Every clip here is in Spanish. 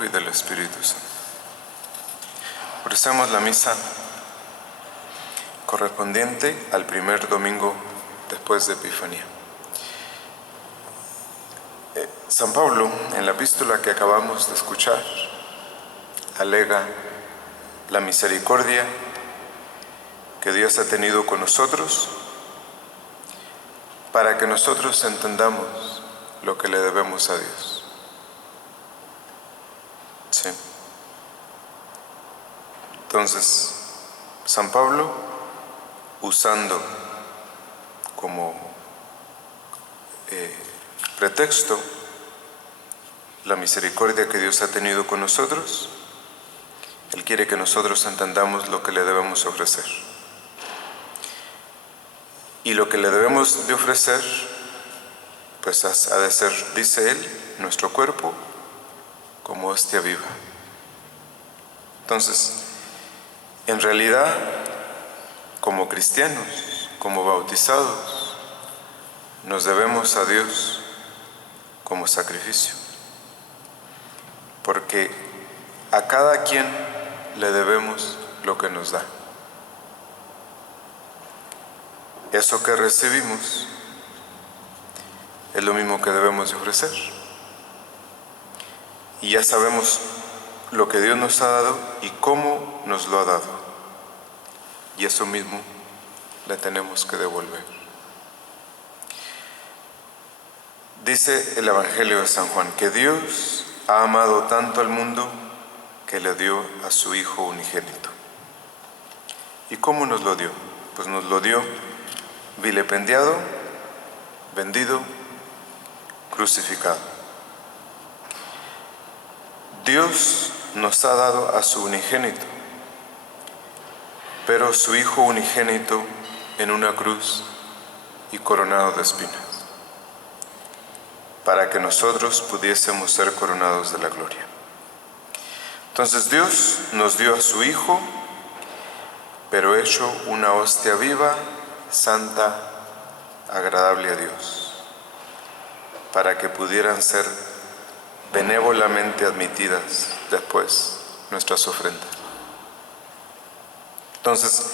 Hijo y del Espíritu Santo. Ofrecemos la misa correspondiente al primer domingo después de Epifanía. San Pablo, en la epístola que acabamos de escuchar, alega la misericordia que Dios ha tenido con nosotros para que nosotros entendamos lo que le debemos a Dios. Sí. Entonces, San Pablo, usando como pretexto la misericordia que Dios ha tenido con nosotros, Él quiere que nosotros entendamos lo que le debemos ofrecer. Y lo que le debemos de ofrecer, pues ha de ser, dice Él, nuestro cuerpo como hostia viva. Entonces, en realidad, como cristianos, como bautizados, nos debemos a Dios como sacrificio. Porque a cada quien le debemos lo que nos da. Eso que recibimos es lo mismo que debemos de ofrecer. Y ya sabemos lo que Dios nos ha dado y cómo nos lo ha dado. Y eso mismo le tenemos que devolver. Dice el Evangelio de San Juan que Dios ha amado tanto al mundo que le dio a su Hijo unigénito. ¿Y cómo nos lo dio? Pues nos lo dio vilipendiado, vendido, crucificado. Dios nos ha dado a su unigénito, pero su Hijo unigénito en una cruz y coronado de espinas, para que nosotros pudiésemos ser coronados de la gloria. Entonces Dios nos dio a su Hijo, pero hecho una hostia viva, santa, agradable a Dios, para que pudieran ser benévolamente admitidas después nuestras ofrendas. Entonces,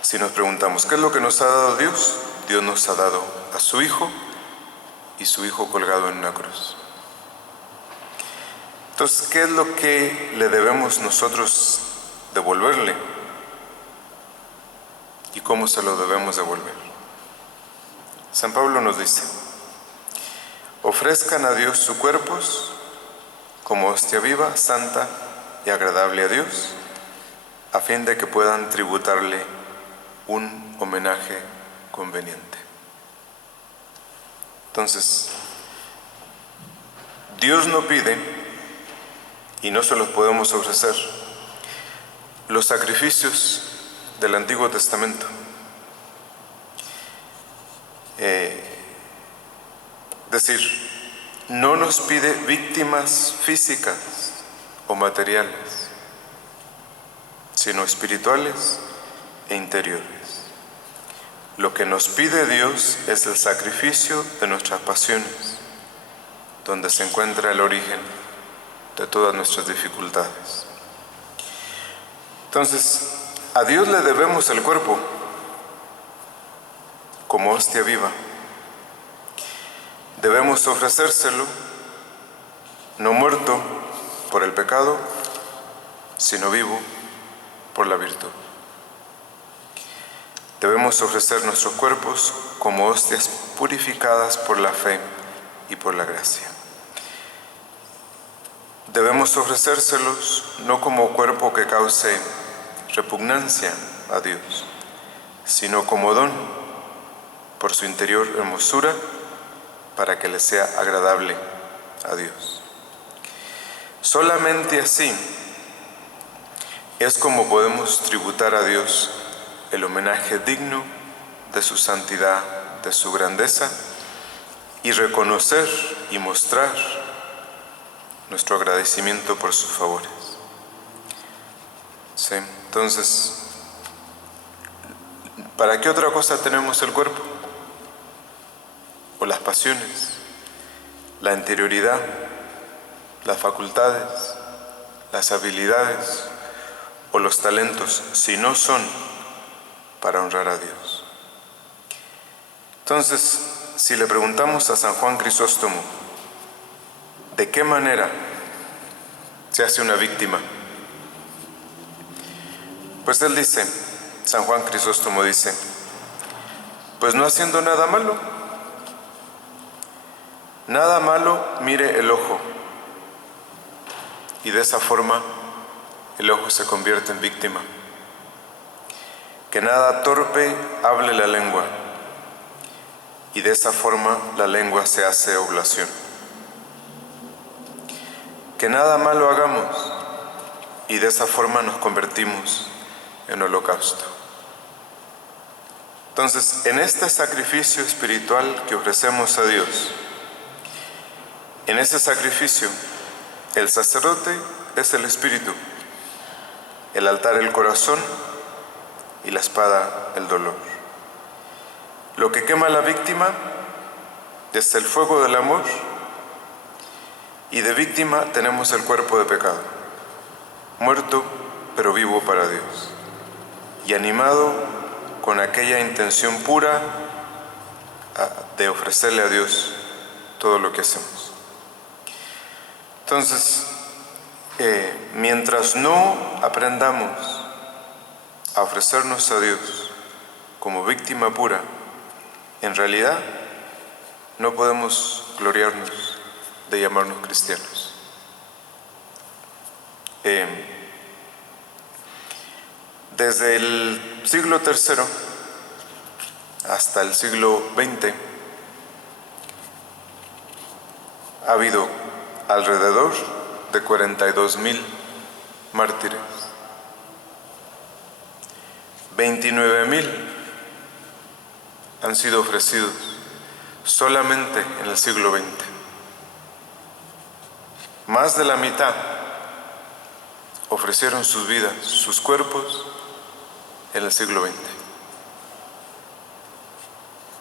si nos preguntamos, ¿qué es lo que nos ha dado Dios? Dios nos ha dado a su Hijo y su Hijo colgado en una cruz. Entonces, ¿qué es lo que le debemos nosotros devolverle? ¿Y cómo se lo debemos devolver? San Pablo nos dice, ofrezcan a Dios sus cuerpos como hostia viva, santa y agradable a Dios, a fin de que puedan tributarle un homenaje conveniente. Entonces, Dios no pide, y no se los podemos ofrecer, los sacrificios del Antiguo Testamento. Decir, no nos pide víctimas físicas o materiales, sino espirituales e interiores. Lo que nos pide Dios es el sacrificio de nuestras pasiones, donde se encuentra el origen de todas nuestras dificultades. Entonces, a Dios le debemos el cuerpo como hostia viva. Debemos ofrecérselo no muerto por el pecado, sino vivo por la virtud. Debemos ofrecer nuestros cuerpos como hostias purificadas por la fe y por la gracia. Debemos ofrecérselos no como cuerpo que cause repugnancia a Dios, sino como don por su interior hermosura, para que le sea agradable a Dios. Solamente así es como podemos tributar a Dios el homenaje digno de su santidad, de su grandeza, y reconocer y mostrar nuestro agradecimiento por sus favores. Sí, entonces, ¿para qué otra cosa tenemos el cuerpo? O las pasiones, la interioridad, las facultades, las habilidades o los talentos si no son para honrar a Dios. Entonces, si le preguntamos a San Juan Crisóstomo, ¿de qué manera se hace una víctima? Pues él dice, San Juan Crisóstomo dice, pues no haciendo nada malo. Nada malo mire el ojo, y de esa forma el ojo se convierte en víctima. Que nada torpe hable la lengua, y de esa forma la lengua se hace oblación. Que nada malo hagamos, y de esa forma nos convertimos en holocausto. Entonces, en este sacrificio espiritual que ofrecemos a Dios, en ese sacrificio, el sacerdote es el espíritu, el altar el corazón y la espada el dolor. Lo que quema a la víctima es el fuego del amor, y de víctima tenemos el cuerpo de pecado, muerto pero vivo para Dios, y animado con aquella intención pura de ofrecerle a Dios todo lo que hacemos. Entonces, mientras no aprendamos a ofrecernos a Dios como víctima pura, en realidad no podemos gloriarnos de llamarnos cristianos. Desde el siglo III hasta el siglo XX ha habido alrededor de 42,000 mártires. 29,000 han sido ofrecidos solamente en el siglo XX. Más de la mitad ofrecieron sus vidas, sus cuerpos, en el siglo XX.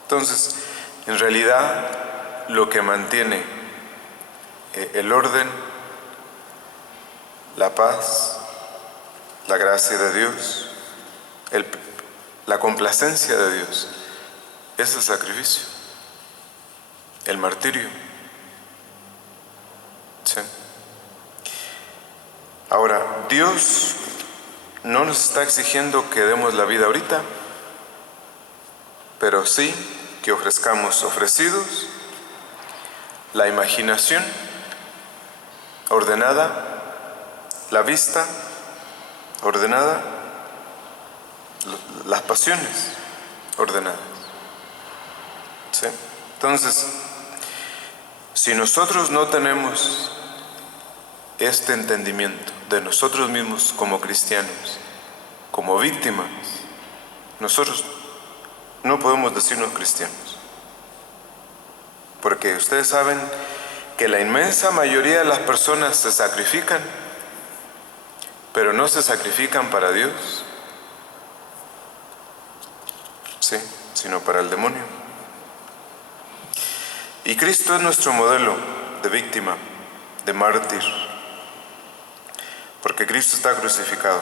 Entonces, en realidad, lo que mantiene el orden, la paz, la gracia de Dios, la complacencia de Dios, es el sacrificio, el martirio. ¿Sí? Ahora, Dios no nos está exigiendo que demos la vida ahorita, pero sí que ofrezcamos ofrecidos la imaginación ordenada, la vista ordenada, las pasiones ordenadas. ¿Sí? Entonces, si nosotros no tenemos este entendimiento de nosotros mismos como cristianos, como víctimas, nosotros no podemos decirnos cristianos. Porque ustedes saben que la inmensa mayoría de las personas se sacrifican, pero no se sacrifican para Dios, sí, sino para el demonio. Y Cristo es nuestro modelo de víctima, de mártir, porque Cristo está crucificado.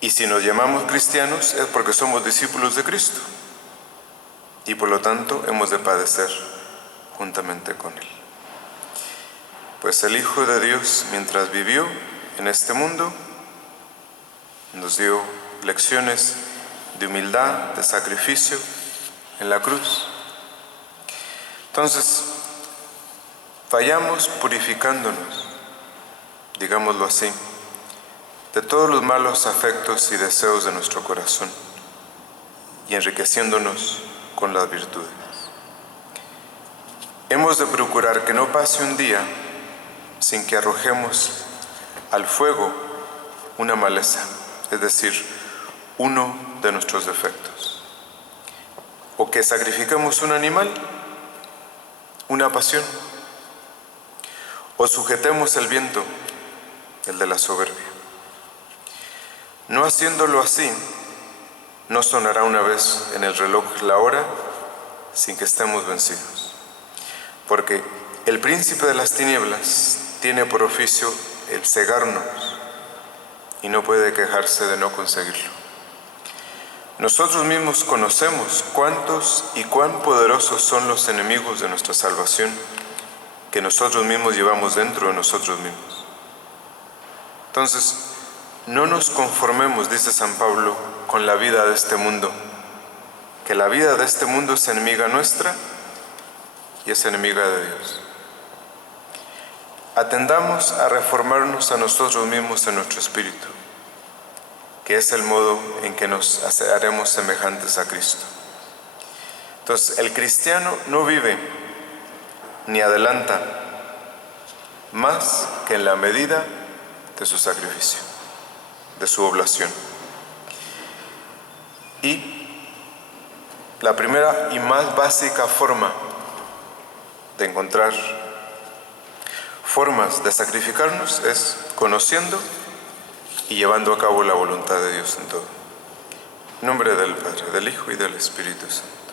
Y si nos llamamos cristianos es porque somos discípulos de Cristo, y por lo tanto hemos de padecer juntamente con Él. Pues el Hijo de Dios, mientras vivió en este mundo, nos dio lecciones de humildad, de sacrificio en la cruz. Entonces, vayamos purificándonos, digámoslo así, de todos los malos afectos y deseos de nuestro corazón y enriqueciéndonos con las virtudes. Hemos de procurar que no pase un día sin que arrojemos al fuego una maleza, es decir, uno de nuestros defectos, o que sacrifiquemos un animal, una pasión, o sujetemos el viento, el de la soberbia. No haciéndolo así, no sonará una vez en el reloj la hora sin que estemos vencidos. Porque el príncipe de las tinieblas tiene por oficio el cegarnos y no puede quejarse de no conseguirlo. Nosotros mismos conocemos cuántos y cuán poderosos son los enemigos de nuestra salvación que nosotros mismos llevamos dentro de nosotros mismos. Entonces, no nos conformemos, dice San Pablo, con la vida de este mundo, que la vida de este mundo es enemiga nuestra y es enemiga de Dios. Atendamos a reformarnos a nosotros mismos en nuestro espíritu, que es el modo en que nos haremos semejantes a Cristo. Entonces, el cristiano no vive ni adelanta más que en la medida de su sacrificio, de su oblación. Y la primera y más básica forma de encontrar formas de sacrificarnos es conociendo y llevando a cabo la voluntad de Dios en todo. En nombre del Padre, del Hijo y del Espíritu Santo.